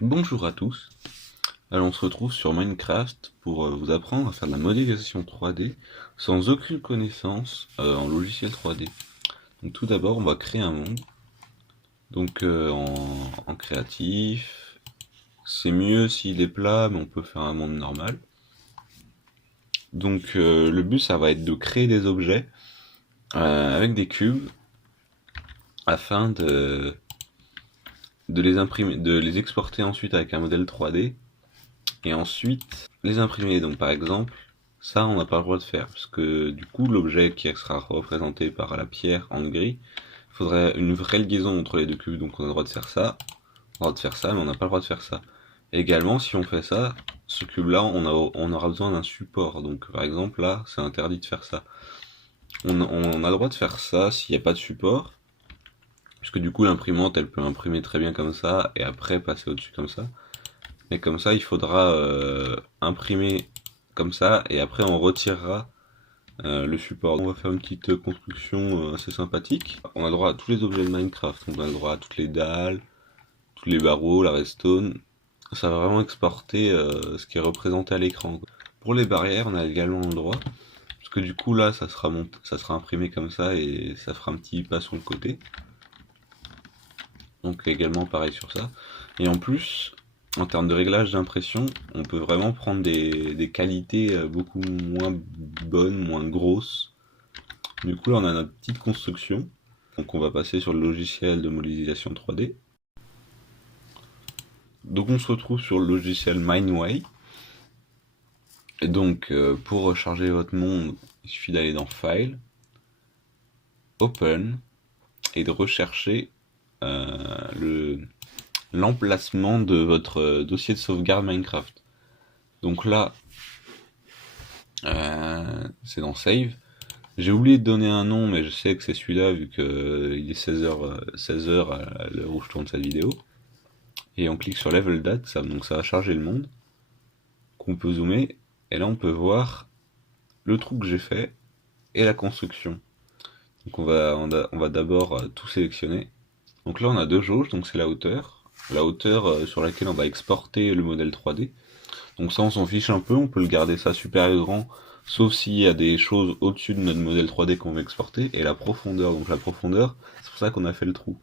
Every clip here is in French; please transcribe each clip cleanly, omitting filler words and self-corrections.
Bonjour à tous, alors on se retrouve sur Minecraft pour vous apprendre à faire de la modélisation 3D sans aucune connaissance en logiciel 3D. Donc tout d'abord on va créer un monde, donc en créatif, c'est mieux s'il est plat mais on peut faire un monde normal. Donc le but ça va être de créer des objets avec des cubes afin de les imprimer, de les exporter ensuite avec un modèle 3D et ensuite les imprimer. Donc par exemple, ça on n'a pas le droit de faire, parce que du coup l'objet qui sera représenté par la pierre en gris, il faudrait une vraie liaison entre les deux cubes, donc on a le droit de faire ça, on a le droit de faire ça, mais on n'a pas le droit de faire ça. Et également si on fait ça, ce cube là on aura besoin d'un support, donc par exemple là c'est interdit de faire ça. On a le droit de faire ça s'il n'y a pas de support, puisque du coup l'imprimante elle peut imprimer très bien comme ça et après passer au-dessus comme ça. Mais comme ça, il faudra imprimer comme ça et après on retirera le support. On va faire une petite construction assez sympathique. On a le droit à tous les objets de Minecraft. On a le droit à toutes les dalles, tous les barreaux, la redstone. Ça va vraiment exporter ce qui est représenté à l'écran. Pour les barrières, on a également le droit. Parce que du coup là, ça sera imprimé comme ça et ça fera un petit pas sur le côté. Donc également pareil sur ça. Et en plus, en termes de réglage d'impression, on peut vraiment prendre des qualités beaucoup moins bonnes, moins grosses. Du coup là on a notre petite construction. Donc on va passer sur le logiciel de modélisation 3D. Donc on se retrouve sur le logiciel Mineway. Et donc pour recharger votre monde, il suffit d'aller dans File, Open, et de rechercher le l'emplacement de votre dossier de sauvegarde Minecraft. Donc là, c'est dans Save. J'ai oublié de donner un nom, mais je sais que c'est celui-là vu que il est 16h à l'heure où je tourne cette vidéo. Et on clique sur Level Date, donc ça va charger le monde. Qu'on peut zoomer, et là on peut voir le trou que j'ai fait et la construction. Donc on va d'abord tout sélectionner. Donc là on a deux jauges, donc c'est la hauteur sur laquelle on va exporter le modèle 3D. Donc ça on s'en fiche un peu, on peut le garder ça super grand, sauf s'il y a des choses au-dessus de notre modèle 3D qu'on veut exporter, et la profondeur. Donc la profondeur, c'est pour ça qu'on a fait le trou.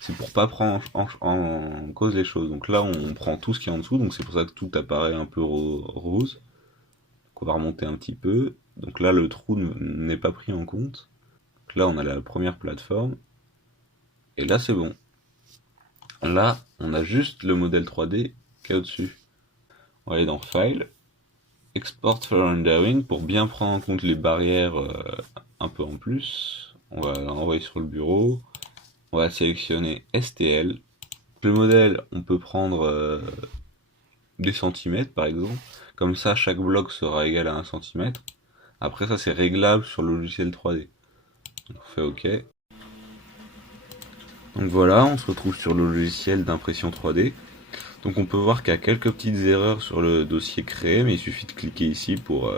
C'est pour pas prendre en cause les choses. Donc là on prend tout ce qui est en dessous, donc c'est pour ça que tout apparaît un peu rose. Donc on va remonter un petit peu. Donc là le trou n'est pas pris en compte. Donc là on a la première plateforme, et là c'est bon. Là on a juste le modèle 3D qui est au-dessus. On va aller dans File, Export for Rendering pour bien prendre en compte les barrières un peu en plus. On va l'envoyer sur le bureau. On va sélectionner STL. Le modèle, on peut prendre des centimètres par exemple. Comme ça, chaque bloc sera égal à 1 centimètre. Après ça, c'est réglable sur le logiciel 3D. On fait OK. Donc voilà, on se retrouve sur le logiciel d'impression 3D. Donc on peut voir qu'il y a quelques petites erreurs sur le dossier créé, mais il suffit de cliquer ici pour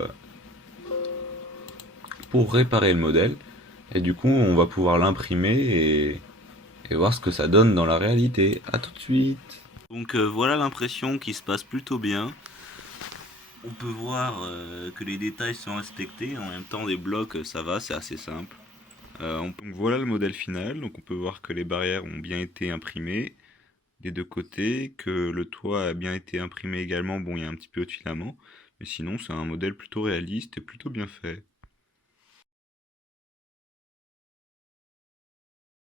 réparer le modèle. Et du coup, on va pouvoir l'imprimer et voir ce que ça donne dans la réalité. À tout de suite. Donc voilà l'impression qui se passe plutôt bien. On peut voir que les détails sont respectés. En même temps, les blocs, ça va, c'est assez simple. Donc voilà le modèle final. Donc on peut voir que les barrières ont bien été imprimées des deux côtés, que le toit a bien été imprimé également. Bon, il y a un petit peu de filament, mais sinon c'est un modèle plutôt réaliste et plutôt bien fait.